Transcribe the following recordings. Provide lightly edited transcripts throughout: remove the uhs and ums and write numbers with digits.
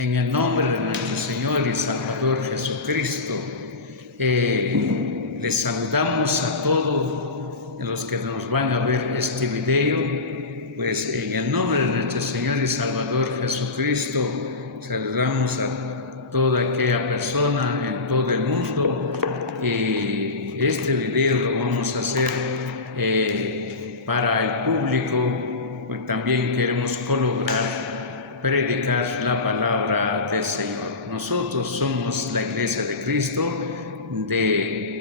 En el nombre de nuestro Señor y Salvador Jesucristo, les saludamos a todos los que nos van a ver este video. Pues en el nombre de nuestro Señor y Salvador Jesucristo, saludamos a toda aquella persona en todo el mundo. Y este video lo vamos a hacer para el público, pues también queremos colaborar, predicar la palabra del Señor. Nosotros somos la Iglesia de Cristo de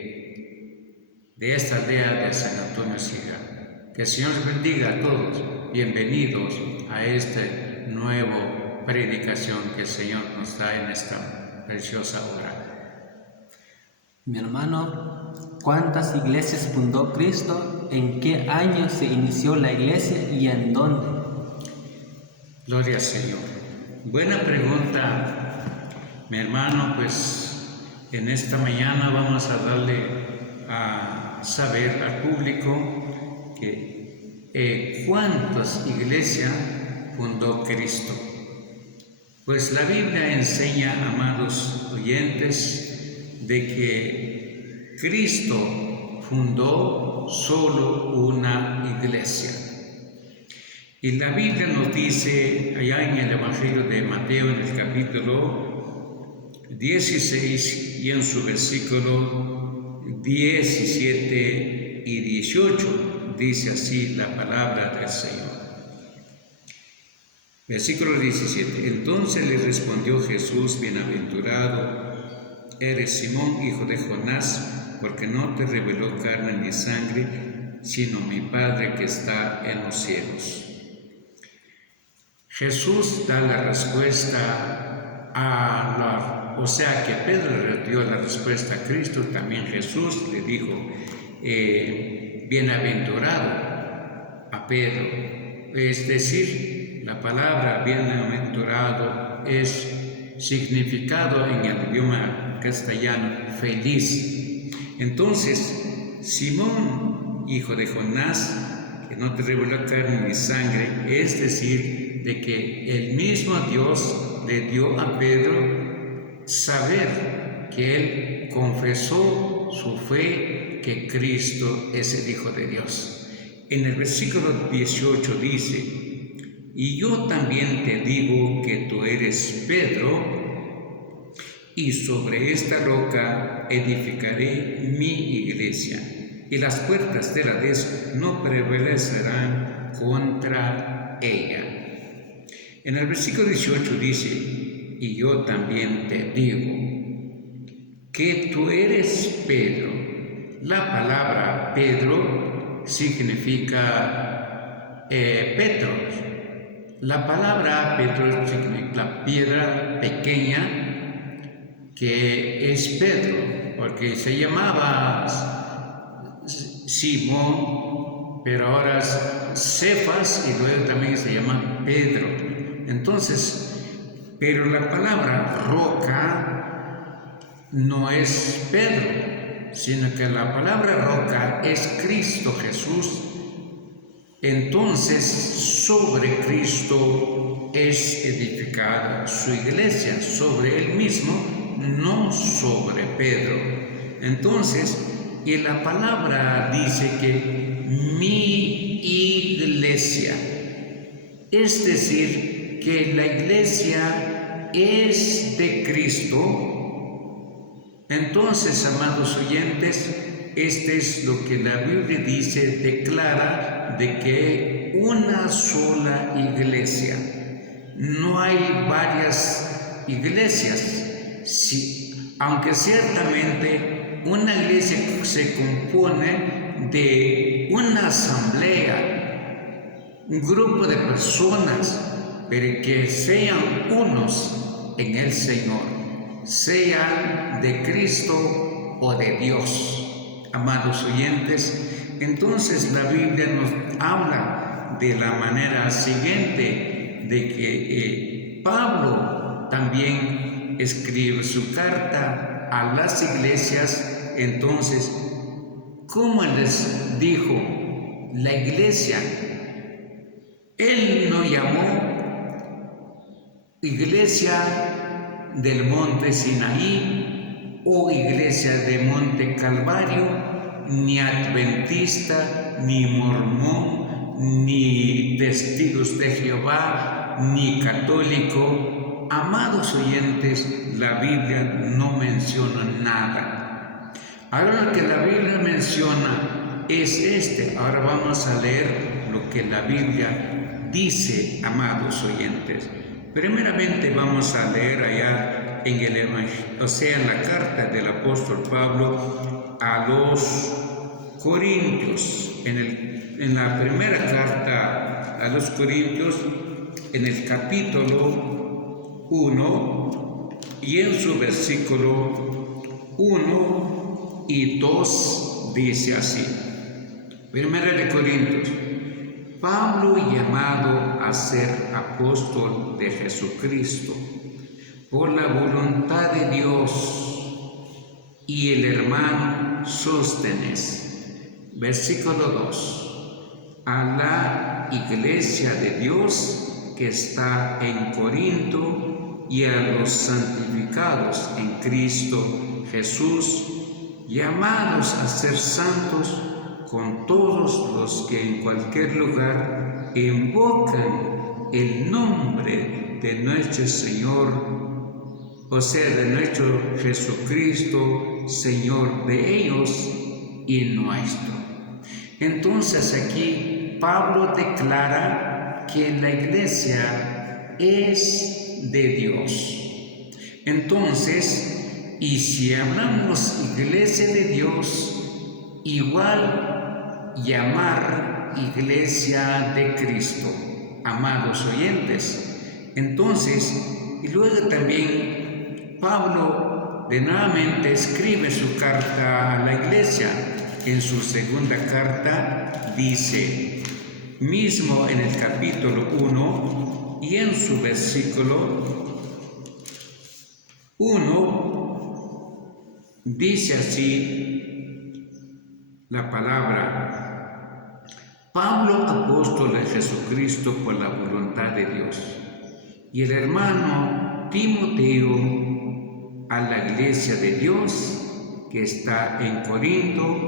esta aldea de San Antonio Siga. Que el Señor les bendiga a todos. Bienvenidos a esta nueva predicación que el Señor nos da en esta preciosa hora. Mi hermano, ¿cuántas iglesias fundó Cristo? ¿En qué año se inició la iglesia y en dónde? Gloria al Señor. Buena pregunta, mi hermano. Pues en esta mañana vamos a darle a saber al público que cuántas iglesias fundó Cristo. Pues la Biblia enseña, amados oyentes, de que Cristo fundó solo una iglesia. Y la Biblia nos dice, allá en el Evangelio de Mateo, en el capítulo 16 y en su versículo 17 y 18, dice así la palabra del Señor. Versículo 17. Entonces le respondió Jesús: bienaventurado eres Simón, hijo de Jonás, porque no te reveló carne ni sangre, sino mi Padre que está en los cielos. Jesús da la respuesta o sea que Pedro le dio la respuesta a Cristo. También Jesús le dijo bienaventurado a Pedro. Es decir, la palabra bienaventurado es significado en el idioma castellano feliz. Entonces, Simón, hijo de Jonás, que no te reveló carne ni sangre, es decir, de que el mismo Dios le dio a Pedro saber que él confesó su fe, que Cristo es el Hijo de Dios. En el versículo 18 dice: y yo también te digo que tú eres Pedro, y sobre esta roca edificaré mi iglesia, y las puertas del Hades no prevalecerán contra ella. En el versículo 18 dice: y yo también te digo que tú eres Pedro. La palabra Pedro significa Petro. La palabra Petro significa piedra pequeña, que es Pedro, porque se llamaba Simón, pero ahora es Cefas, y luego también se llama Pedro. Entonces, pero la palabra roca no es Pedro, sino que la palabra roca es Cristo Jesús. Entonces, sobre Cristo es edificada su iglesia, sobre él mismo, no sobre Pedro. Entonces, y la palabra dice que mi iglesia, es decir, que la iglesia es de Cristo. Entonces, amados oyentes, este es lo que la Biblia dice, declara de que una sola iglesia. No hay varias iglesias. Sí, aunque ciertamente una iglesia se compone de una asamblea, un grupo de personas, pero que sean unos en el Señor, sean de Cristo o de Dios. Amados oyentes, entonces la Biblia nos habla de la manera siguiente, de que Pablo también escribe su carta a las iglesias. Entonces, ¿cómo les dijo la iglesia? Él no llamó iglesia del monte Sinaí o iglesia de Monte Calvario, ni adventista, ni mormón, ni testigos de Jehová, ni católico. Amados oyentes, la Biblia no menciona nada. Ahora lo que la Biblia menciona es ahora vamos a leer lo que la Biblia dice, amados oyentes. Primeramente vamos a leer allá en el Evangelio, en la carta del apóstol Pablo a los Corintios, en la primera carta a los Corintios, en el capítulo 1 y en su versículo 1 y 2 dice así. Primera de Corintios: Pablo, llamado a ser apóstol de Jesucristo, por la voluntad de Dios, y el hermano Sóstenes. Versículo 2. A la iglesia de Dios que está en Corinto y a los santificados en Cristo Jesús, llamados a ser santos, con todos los que en cualquier lugar invocan el nombre de nuestro Señor, de nuestro Jesucristo, Señor de ellos y nuestro. Entonces aquí Pablo declara que la iglesia es de Dios. Entonces, y si hablamos iglesia de Dios, igual llamar iglesia de Cristo, amados oyentes. Entonces, y luego también Pablo de nuevamente escribe su carta a la iglesia. En su segunda carta dice, mismo en el capítulo 1 y en su versículo 1, dice así la palabra: Pablo, apóstol de Jesucristo por la voluntad de Dios, y el hermano Timoteo, a la iglesia de Dios que está en Corinto,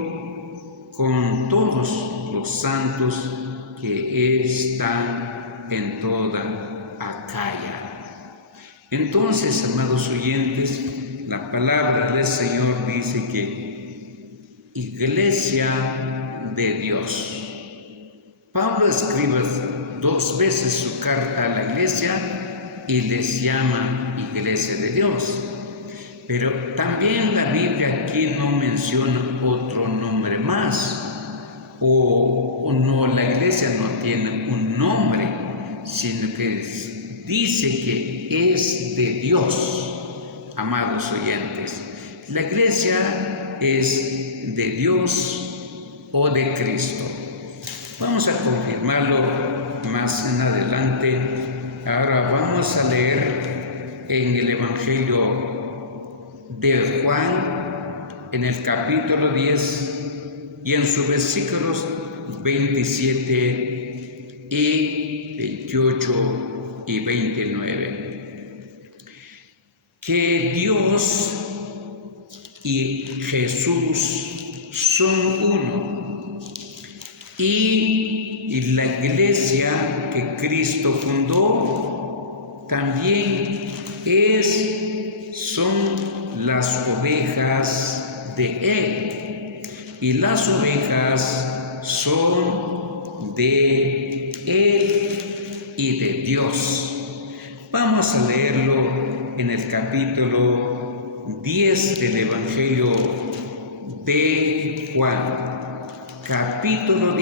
con todos los santos que están en toda Acaya. Entonces, amados oyentes, la palabra del Señor dice que iglesia de Dios. Pablo escribe 2 veces su carta a la iglesia y les llama iglesia de Dios. Pero también la Biblia aquí no menciona otro nombre más, o no, la iglesia no tiene un nombre, sino que dice que es de Dios, amados oyentes. La iglesia es de Dios o de Cristo. Vamos a confirmarlo más en adelante. Ahora vamos a leer en el Evangelio de Juan, en el capítulo 10 y en sus versículos 27 y 28 y 29. Que Dios y Jesús son uno, y la iglesia que Cristo fundó también son las ovejas de Él, y las ovejas son de Él y de Dios. Vamos a leerlo en el capítulo 10 del Evangelio de Juan. Capítulo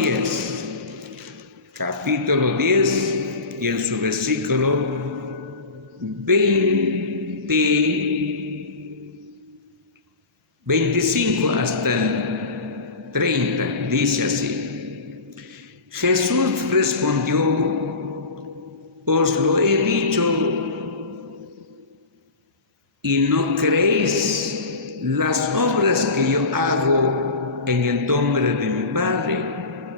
10 y en su versículo 25 hasta el 30, dice así: Jesús respondió: os lo he dicho y no creéis. Las obras que yo hago en el nombre de mi Padre,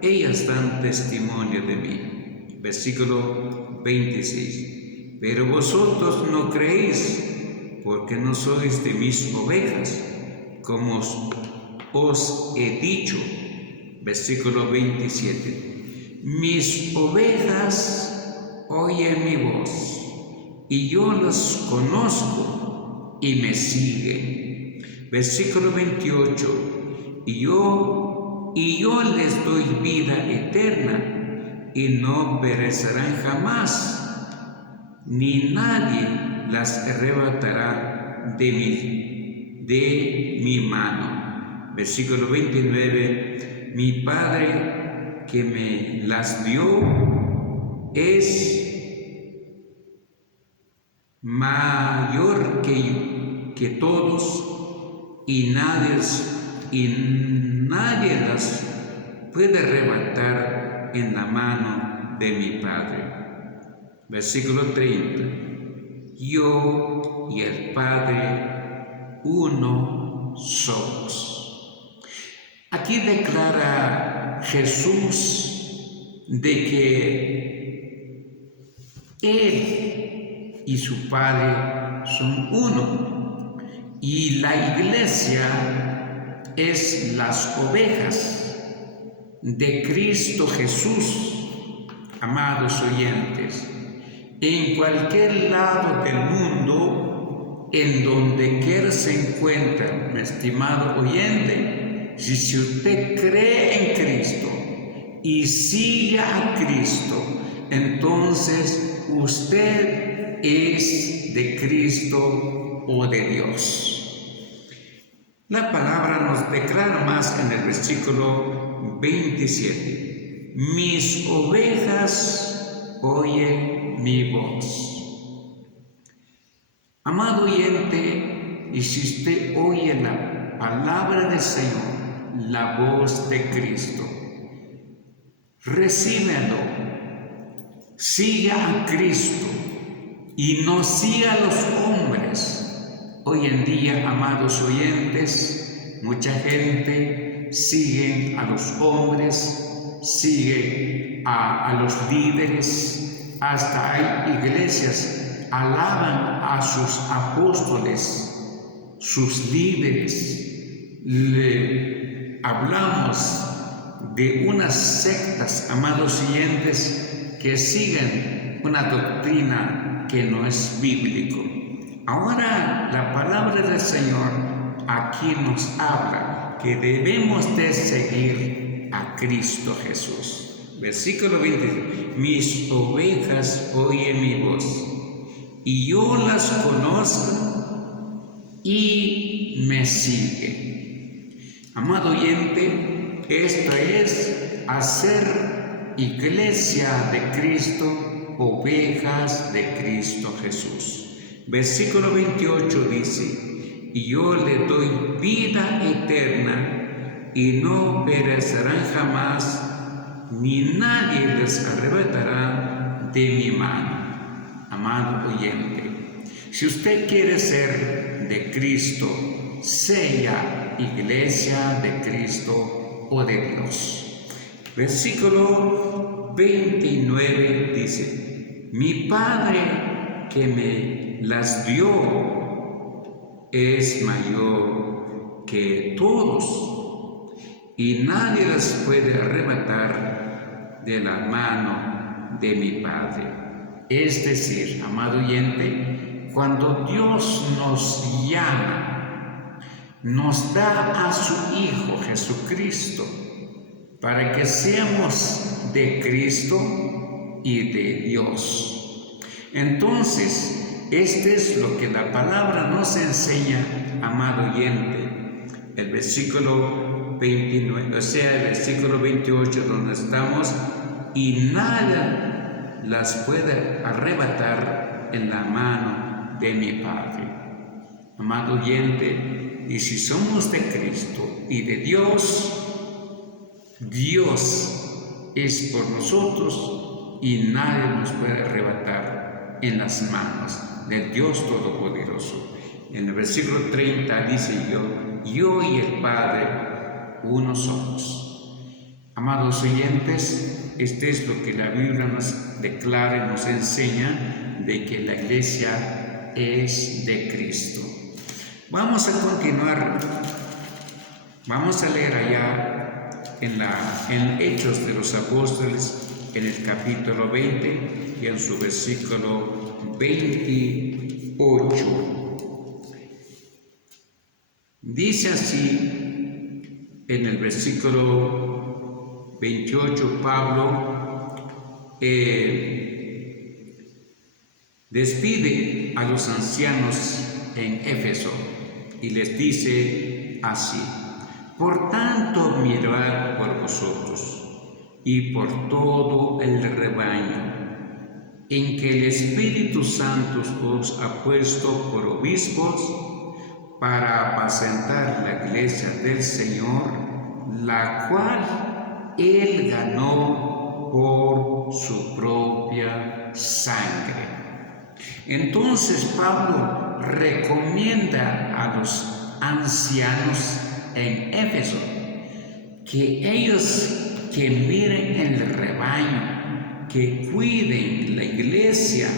ellas dan testimonio de mí. Versículo 26. pero vosotros no creéis, porque no sois de mis ovejas, como os he dicho. Versículo 27. Mis ovejas oyen mi voz, y yo las conozco y me siguen. Versículo 28. Y yo les doy vida eterna, y no perecerán jamás, ni nadie las arrebatará de mi mano. Versículo 29. Mi Padre que me las dio es mayor que todos, y nadie las puede arrebatar en la mano de mi Padre. Versículo 30. Yo y el Padre uno somos. Aquí declara Jesús de que Él y su Padre son uno, y la iglesia es las ovejas de Cristo Jesús. Amados oyentes, en cualquier lado del mundo, en donde quiera se encuentre, mi estimado oyente, si usted cree en Cristo y sigue a Cristo, entonces usted es de Cristo o de Dios. La palabra nos declara más en el versículo 27. Mis ovejas oyen mi voz. Amado oyente, y si usted oye la palabra del Señor, la voz de Cristo, recíbelo, siga a Cristo y no siga a los hombres. Hoy en día, amados oyentes, mucha gente sigue a los hombres, sigue a los líderes, hasta hay iglesias alaban a sus apóstoles, sus líderes. Le hablamos de unas sectas, amados oyentes, que siguen una doctrina que no es bíblico. Ahora la palabra del Señor aquí nos habla que debemos de seguir a Cristo Jesús. Versículo 20. Mis ovejas oyen mi voz, y yo las conozco y me siguen. Amado oyente, esto es hacer iglesia de Cristo, ovejas de Cristo Jesús. Versículo 28 dice, y yo le doy vida eterna, y no perecerán jamás, ni nadie les arrebatará de mi mano. Amado oyente, si usted quiere ser de Cristo, sea iglesia de Cristo o de Dios. Versículo 29 dice, mi Padre que me las dio es mayor que todos, y nadie las puede arrebatar de la mano de mi Padre. Es decir, amado oyente, cuando Dios nos llama, nos da a su Hijo Jesucristo para que seamos de Cristo y de Dios. Entonces, este es lo que la palabra nos enseña, amado oyente. El versículo 29, o sea, el versículo 28 donde estamos, y nada las puede arrebatar en la mano de mi Padre. Amado oyente, y si somos de Cristo y de Dios, Dios es por nosotros y nadie nos puede arrebatar en las manos del Dios Todopoderoso. En el versículo 30 dice yo y el Padre uno somos. Amados oyentes, este es lo que la Biblia nos declara y nos enseña de que la iglesia es de Cristo. Vamos a continuar. Vamos a leer allá en Hechos de los Apóstoles, en el capítulo 20 y en su versículo 28. Dice así en el versículo 28, Pablo despide a los ancianos en Éfeso y les dice así: por tanto, mirad por vosotros y por todo el rebaño, en que el Espíritu Santo os ha puesto por obispos para apacentar la iglesia del Señor, la cual Él ganó por su propia sangre. Entonces Pablo recomienda a los ancianos en Éfeso que ellos que miren el rebaño, que cuiden la iglesia.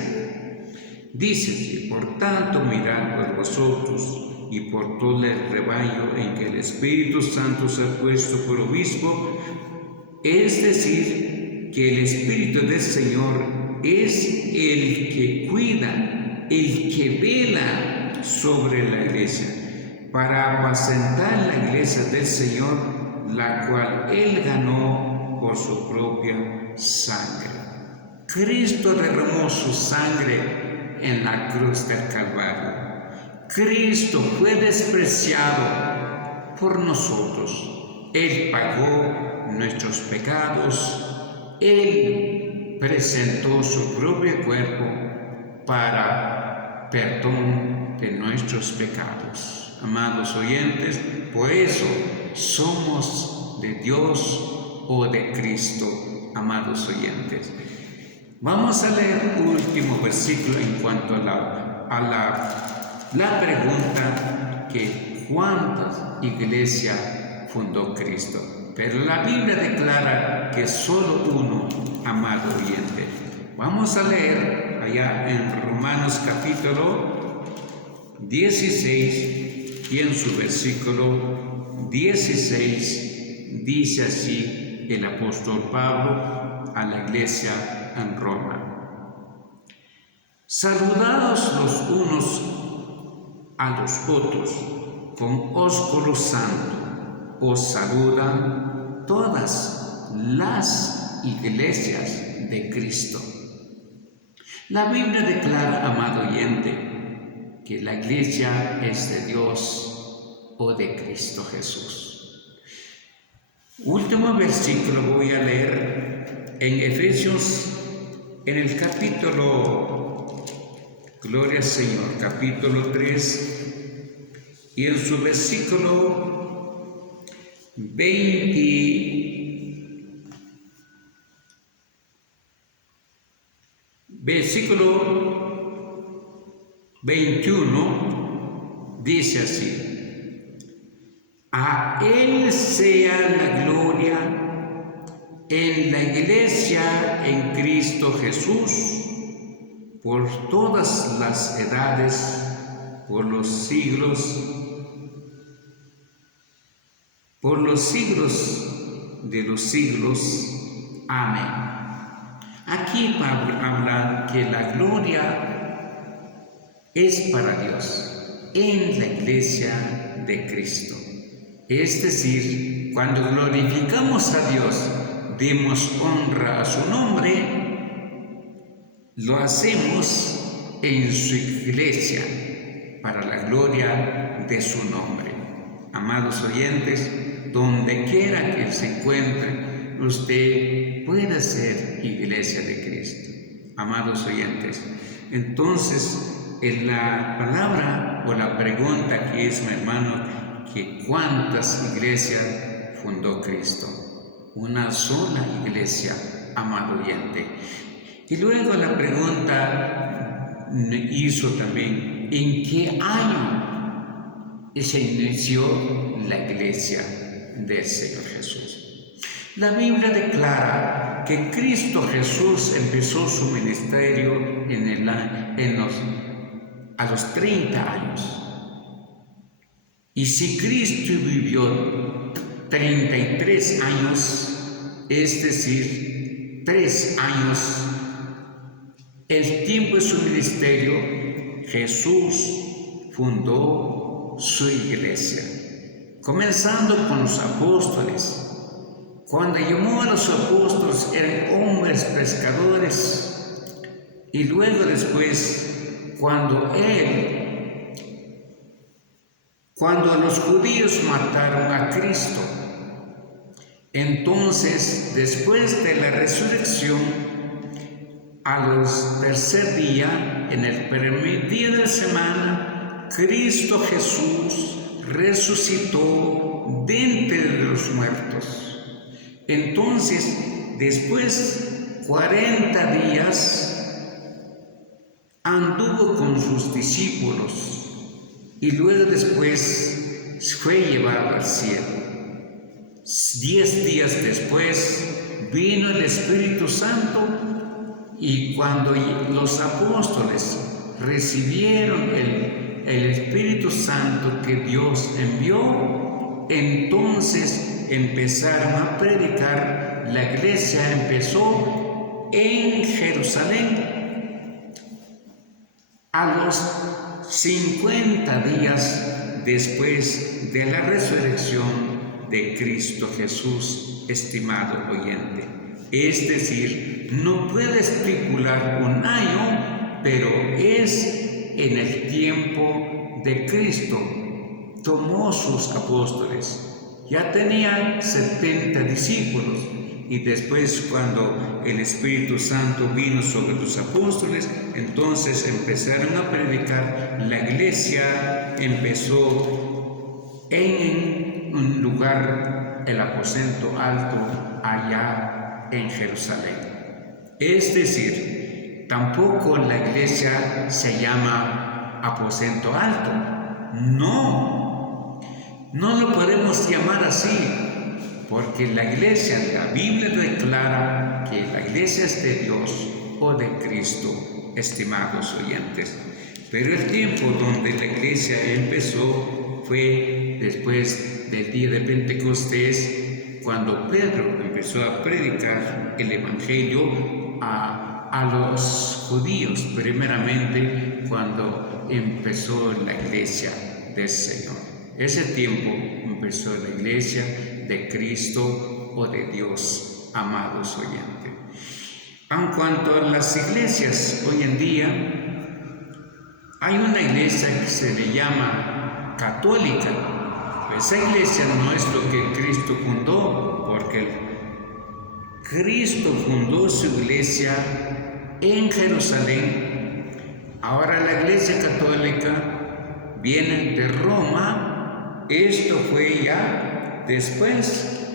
Dice: por tanto, mirad por vosotros y por todo el rebaño en que el Espíritu Santo se ha puesto por obispo, es decir, que el Espíritu del Señor es el que cuida, el que vela sobre la iglesia, para apacentar la iglesia del Señor, la cual Él ganó por su propia sangre. Cristo derramó su sangre en la cruz del Calvario. Cristo fue despreciado por nosotros. Él pagó nuestros pecados. Él presentó su propio cuerpo para perdón de nuestros pecados. Amados oyentes, por eso somos de Dios o de Cristo, amados oyentes. Vamos a leer un último versículo en cuanto a la pregunta que ¿cuántas iglesias fundó Cristo? Pero la Biblia declara que solo uno, amado oyente. Vamos a leer allá en Romanos capítulo 16 y en su versículo 16 dice así el apóstol Pablo a la iglesia en Roma: saludados los unos a los otros con ósculo santo. Os saludan todas las iglesias de Cristo. La Biblia declara, amado oyente, que la iglesia es de Dios o de Cristo Jesús. Último versículo voy a leer en Efesios, en el capítulo, gloria al Señor, capítulo 3, y en su versículo 21 dice así: a Él sea la gloria en la iglesia en Cristo Jesús por todas las edades, por los siglos de los siglos. Amén. Aquí Pablo habla que la gloria es para Dios en la iglesia de Cristo. Es decir, cuando glorificamos a Dios, demos honra a su nombre, lo hacemos en su iglesia para la gloria de su nombre. Amados oyentes, donde quiera que se encuentre, usted puede ser iglesia de Cristo. Amados oyentes, entonces en la palabra o la pregunta que es, mi hermano, que ¿cuántas iglesias fundó Cristo? Una sola iglesia, amado oyente. Y luego la pregunta hizo también, ¿en qué año se inició la iglesia del Señor Jesús? La Biblia declara que Cristo Jesús empezó su ministerio a los 30 años. Y si Cristo vivió 33 años, es decir, 3 años, el tiempo de su ministerio, Jesús fundó su iglesia, comenzando con los apóstoles. Cuando llamó a los apóstoles eran hombres pescadores, y luego después, cuando los judíos mataron a Cristo, entonces después de la resurrección, a los tercer día, en el primer día de la semana, Cristo Jesús resucitó de entre los muertos. Entonces, después 40 días, anduvo con sus discípulos y luego después fue llevado al cielo. 10 días después vino el Espíritu Santo, y cuando los apóstoles recibieron el Espíritu Santo que Dios envió, entonces empezaron a predicar. La iglesia empezó en Jerusalén. A los 50 días después de la resurrección de Cristo Jesús, estimado oyente. Es decir, no puede estipular un año, pero es en el tiempo de Cristo. Tomó sus apóstoles. Ya tenían 70 discípulos, y después, cuando el Espíritu Santo vino sobre los apóstoles, entonces empezaron a predicar. La iglesia empezó en un lugar, el aposento alto, allá en Jerusalén. Es decir, tampoco la iglesia se llama aposento alto. No lo podemos llamar así, porque la iglesia, la Biblia declara que la iglesia es de Dios o de Cristo, estimados oyentes. Pero el tiempo donde la iglesia empezó fue después del día de Pentecostés, cuando Pedro empezó a predicar el Evangelio a los judíos, primeramente cuando empezó la iglesia del Señor. Ese tiempo empezó la iglesia de Cristo o de Dios, amados oyentes. En cuanto a las iglesias, hoy en día hay una iglesia que se le llama católica. Esa iglesia no es lo que Cristo fundó, porque Cristo fundó su iglesia en Jerusalén. Ahora la iglesia católica viene de Roma. Esto fue ya después,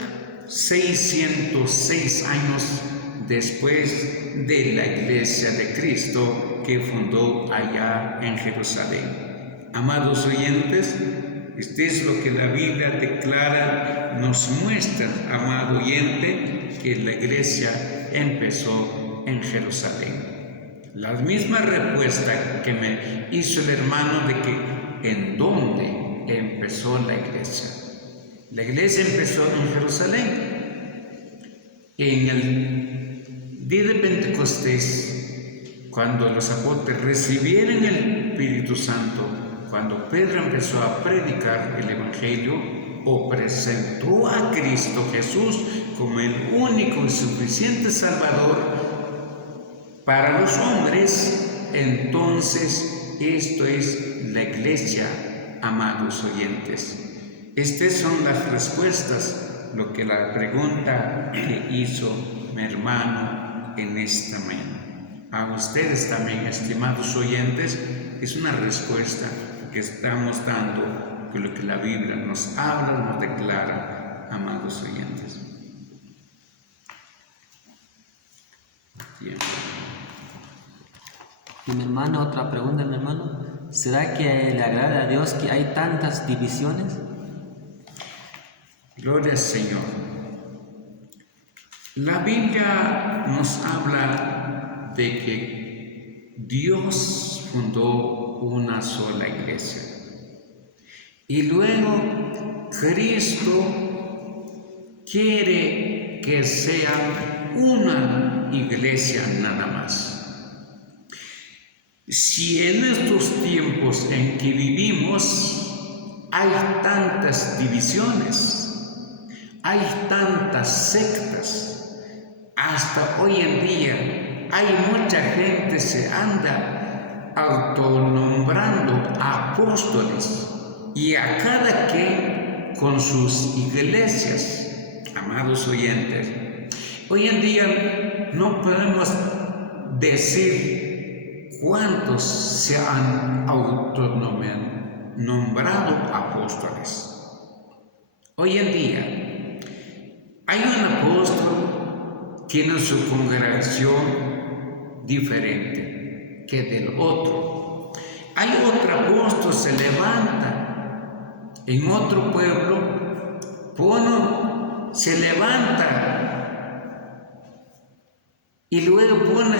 606 años después de la iglesia de Cristo que fundó allá en Jerusalén. Amados oyentes, esto es lo que la Biblia declara, nos muestra, amado oyente, que la iglesia empezó en Jerusalén. La misma respuesta que me hizo el hermano de que en dónde empezó la iglesia. La iglesia empezó en Jerusalén. En el día de Pentecostés, cuando los apóstoles recibieron el Espíritu Santo, cuando Pedro empezó a predicar el Evangelio o presentó a Cristo Jesús como el único y suficiente Salvador para los hombres, entonces esto es la iglesia, amados oyentes. Estas son las respuestas, lo que la pregunta que hizo mi hermano en esta mañana. A ustedes también, estimados oyentes, es una respuesta que estamos dando, que lo que la Biblia nos habla, nos declara, amados oyentes. Bien. Y mi hermano, otra pregunta, mi hermano. ¿Será que le agrada a Dios que hay tantas divisiones? Gloria al Señor. La Biblia nos habla de que Dios fundó una sola iglesia. Y luego Cristo quiere que sea una iglesia nada más. Si en estos tiempos en que vivimos hay tantas divisiones, hay tantas sectas, hasta hoy en día hay mucha gente que se anda autonombrando apóstoles y a cada quien con sus iglesias, amados oyentes. Hoy en día no podemos decir cuántos se han autonombrado apóstoles. Hoy en día hay un apóstol que tiene su congregación diferente que del otro. Hay otro apóstol se levanta en otro pueblo, se levanta y luego pone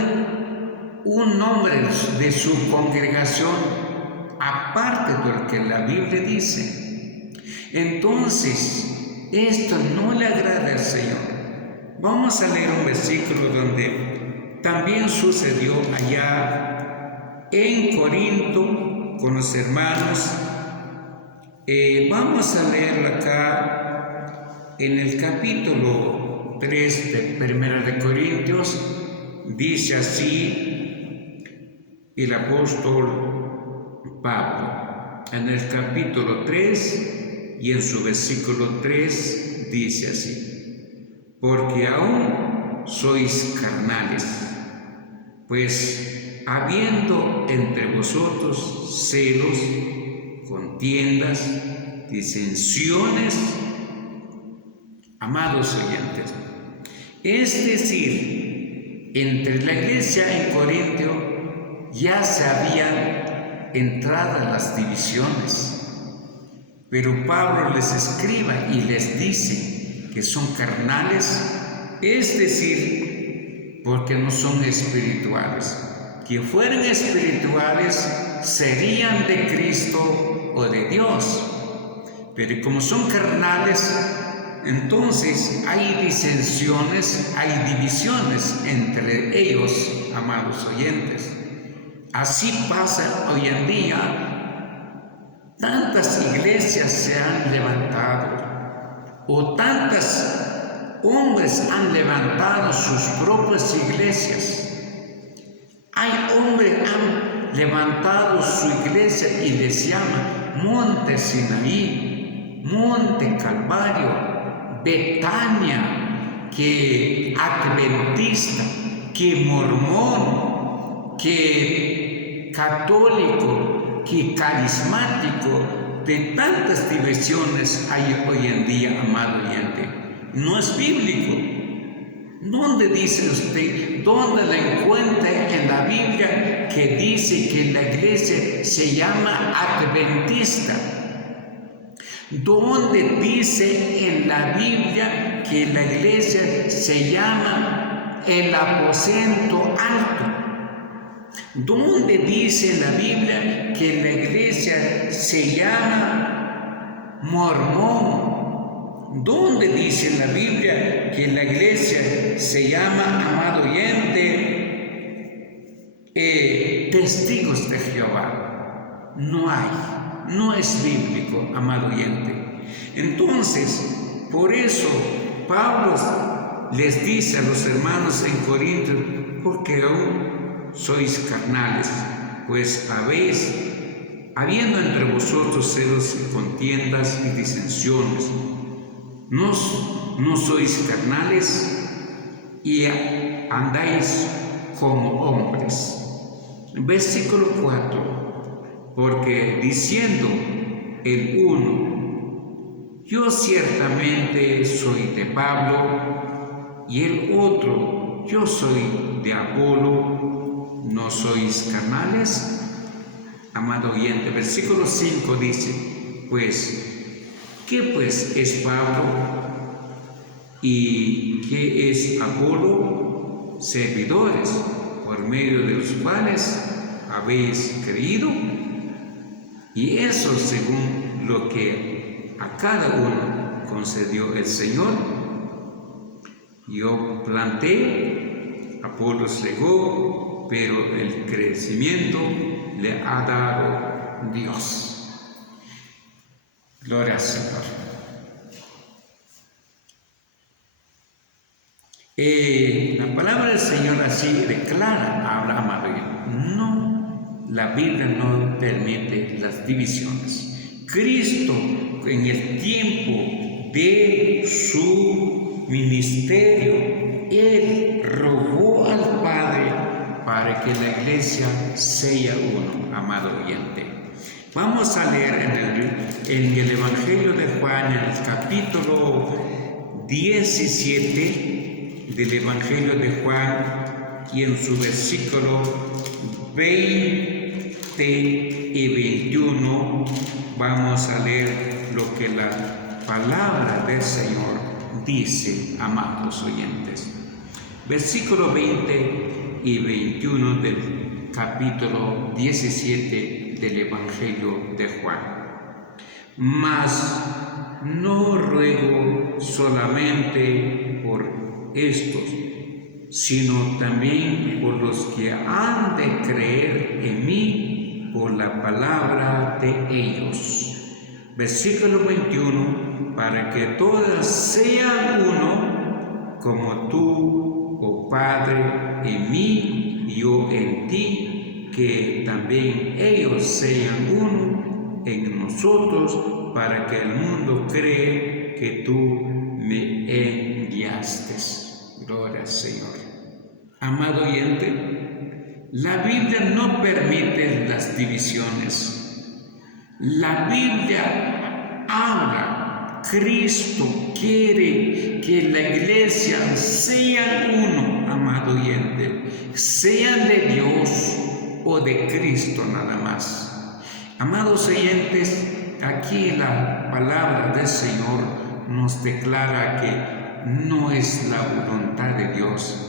un nombre de su congregación aparte de lo que la Biblia dice. Entonces, esto no le agrada al Señor. Vamos a leer un versículo donde también sucedió allá en Corinto con los hermanos. Vamos a leerlo acá en el capítulo 3 de 1 de Corintios. Dice así el apóstol Pablo, en el capítulo 3 y en su versículo 3 dice así: porque aún sois carnales, pues habiendo entre vosotros celos, contiendas, disensiones, amados oyentes, es decir, entre la iglesia en Corintio ya se habían entrado las divisiones, pero Pablo les escribe y les dice que son carnales, es decir, porque no son espirituales. Que fueran espirituales serían de Cristo o de Dios, pero como son carnales, entonces hay disensiones, hay divisiones entre ellos, amados oyentes. Así pasa hoy en día. Tantas iglesias se han levantado, o tantos hombres han levantado sus propias iglesias. Hay hombres que han levantado su iglesia y les llama Monte Sinaí, Monte Calvario, Betania, que adventista, que mormón, que católico, que carismático. De tantas divisiones hay hoy en día, amado oyente. No es bíblico. ¿Dónde dice usted, dónde la encuentra en la Biblia que dice que la iglesia se llama adventista? ¿Dónde dice en la Biblia que la iglesia se llama el aposento alto? ¿Dónde dice en la Biblia que la iglesia se llama mormón? ¿Dónde dice en la Biblia que la iglesia se llama, amado oyente, testigos de Jehová? No hay, no es bíblico, amado oyente. Entonces, por eso Pablo les dice a los hermanos en Corinto: porque aún sois carnales, pues habiendo entre vosotros celos y contiendas y disensiones, no sois carnales y andáis como hombres. Versículo 4: porque diciendo el uno, yo ciertamente soy de Pablo, y el otro, yo soy de Apolo, ¿no sois carnales? Amado oyente, versículo 5 dice: pues, ¿qué pues es Pablo? ¿Y qué es Apolo? Servidores, por medio de los cuales habéis creído. Y eso según lo que a cada uno concedió el Señor. Yo planté, Apolos regó, pero el crecimiento le ha dado Dios. Gloria al Señor. La palabra del Señor así declara a Abraham a David. No, la Biblia no permite las divisiones. Cristo, en el tiempo de su ministerio, Él rogó al Padre para que la iglesia sea uno, amado oyente. Vamos a leer en el Evangelio de Juan, en el capítulo 17 del Evangelio de Juan, y en su versículo 20 y 21 vamos a leer lo que la palabra del Señor dice, amados oyentes. Versículo 20 y 21 del capítulo 17 del Evangelio de Juan. Mas no ruego solamente por estos, sino también por los que han de creer en mí por la palabra de ellos. Versículo 21, para que todas sean uno, como tú, oh Padre, en mí, y yo en ti, que también ellos sean uno en nosotros, para que el mundo cree que tú me enviaste. Gloria al Señor. Amado oyente, la Biblia no permite las divisiones. La Biblia habla, Cristo quiere que la iglesia sea uno, amado oyente, sean de Dios o de Cristo nada más. Amados oyentes, aquí la palabra del Señor nos declara que no es la voluntad de Dios